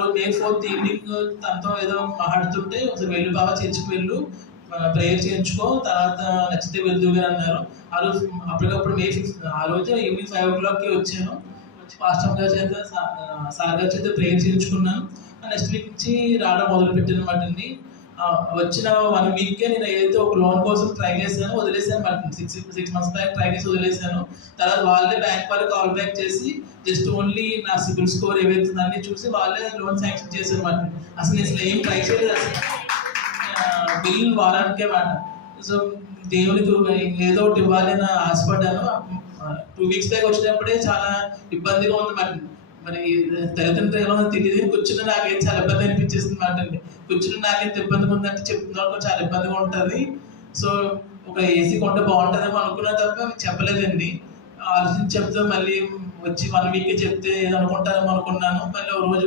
రోజు మే 4th evening తనతో ఏదో మాట్లాడుతుంటే ఒకసారి వెళ్ళు బాబా చర్చికి వెళ్ళు, ప్రేయర్ చేయించుకో, తర్వాత నచ్చితే వెళ్దువు గారు అన్నారు. ఆ రోజు అప్పటికప్పుడు మే 5th ఆ రోజు ఈవినింగ్ 5 o'clockకి వచ్చాను. వచ్చి పాస్టర్ గారి చేత సార్ గారి చేత ప్రేయర్ చేయించుకున్నాను. నెక్స్ట్ వీక్ నుంచి రావడం మొదలుపెట్టాను అనమాట అండి. వచ్చిన 1 weekకే నేను ఏదైతే ఒక లోన్ కోసం ట్రై చేశానో వదిలేసాను అనమాట. 6 months బ్యాక్ ట్రై చేసి వదిలేసాను. తర్వాత వాళ్ళే బ్యాంక్ వాళ్ళకి కాల్ బ్యాక్ చేసి జస్ట్ ఓన్లీ నా సిబిల్ స్కోర్ ఏవైతే అన్ని చూసి వాళ్ళే లోన్ శాంక్షన్ చేశారు అనమాట. అసలు నేను ఏం ట్రై చేయలేదు అసలు. బిల్ వారానికే మాట. సో దేవునికి ఏదో ఒకటి ఇవ్వాలని ఆశపడ్డాను. 2 weeks బ్యాక్ వచ్చినప్పుడే చాలా ఇబ్బందిగా ఉంది మాట. మరి తల్లిదండ్రులు ఎలా తెలియదు, కూర్చుని నాకైతే చాలా ఇబ్బంది అనిపించేసింది మాట అండి. కూర్చుని నాకైతే ఇబ్బందిగా ఉందంటే చెప్తున్నా చాలా ఇబ్బందిగా ఉంటుంది. సో ఒక ఏసీ కొంటే బాగుంటుందేమో అనుకున్నా తప్ప చెప్పలేదండి. ఆలోచించి చెప్తే మళ్ళీ వచ్చి 1 week చెప్తే ఏదో అనుకుంటారేమో అనుకున్నాను. మళ్ళీ ఒక రోజు